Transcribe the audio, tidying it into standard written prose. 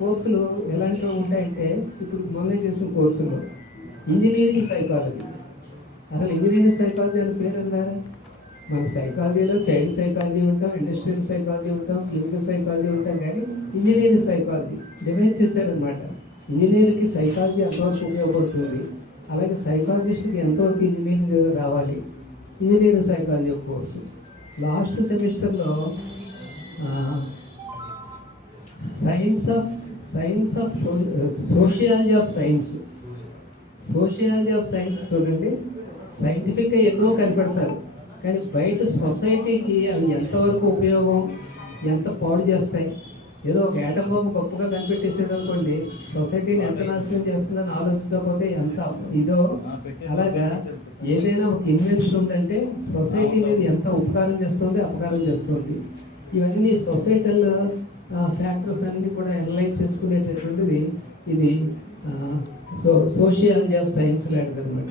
కోర్సులు ఎలాంటివి ఉంటాయంటే, ఇప్పుడు మొన్న చేసిన కోర్సులు ఇంజనీరింగ్ సైకాలజీ. అసలు ఇంజనీరింగ్ సైకాలజీ అని పేరు ఉందా? మన సైకాలజీలో చైల్డ్ సైకాలజీ ఉంటాం, ఇండస్ట్రియల్ సైకాలజీ ఉంటాం, క్లినికల్ సైకాలజీ ఉంటాం, కానీ ఇంజనీరింగ్ సైకాలజీ డివైడ్ చేశారనమాట. ఇంజనీరింగ్కి సైకాలజీ ఎంతవరకు ఉపయోగపడుతుంది, అలాగే సైకాలజిస్ట్కి ఎంతవరకు ఇంజనీరింగ్ రావాలి, ఇంజనీరింగ్ సైకాలజీ కోర్సు. లాస్ట్ సెమిస్టర్లో సోషియాలజీ ఆఫ్ సైన్స్ చూడండి. సైంటిఫిక్గా ఎన్నో కనిపెడతారు, కానీ బయట సొసైటీకి అవి ఎంతవరకు ఉపయోగం, ఎంత పాడు చేస్తాయి. ఏదో ఒక యాటమ్ బాంబు గొప్పగా కనిపెట్టేసాడు అనుకోండి, సొసైటీని ఎంత నాశనం చేస్తుందని ఆలోచించకపోతే ఎంత ఇదో, అలాగా ఏదైనా ఒక ఇన్వెన్షన్ ఉందంటే సొసైటీ మీద ఎంత ఉపకారం చేస్తుంది, అపకారం చేస్తుంది. ఇవన్నీ సొసైటల్ ఫ్యాక్టర్స్ అన్నీ కూడా అనలైజ్ చేసుకునేటటువంటిది ఇది సోషియాలజీ ఆఫ్ సైన్స్ లాంటిది అనమాట.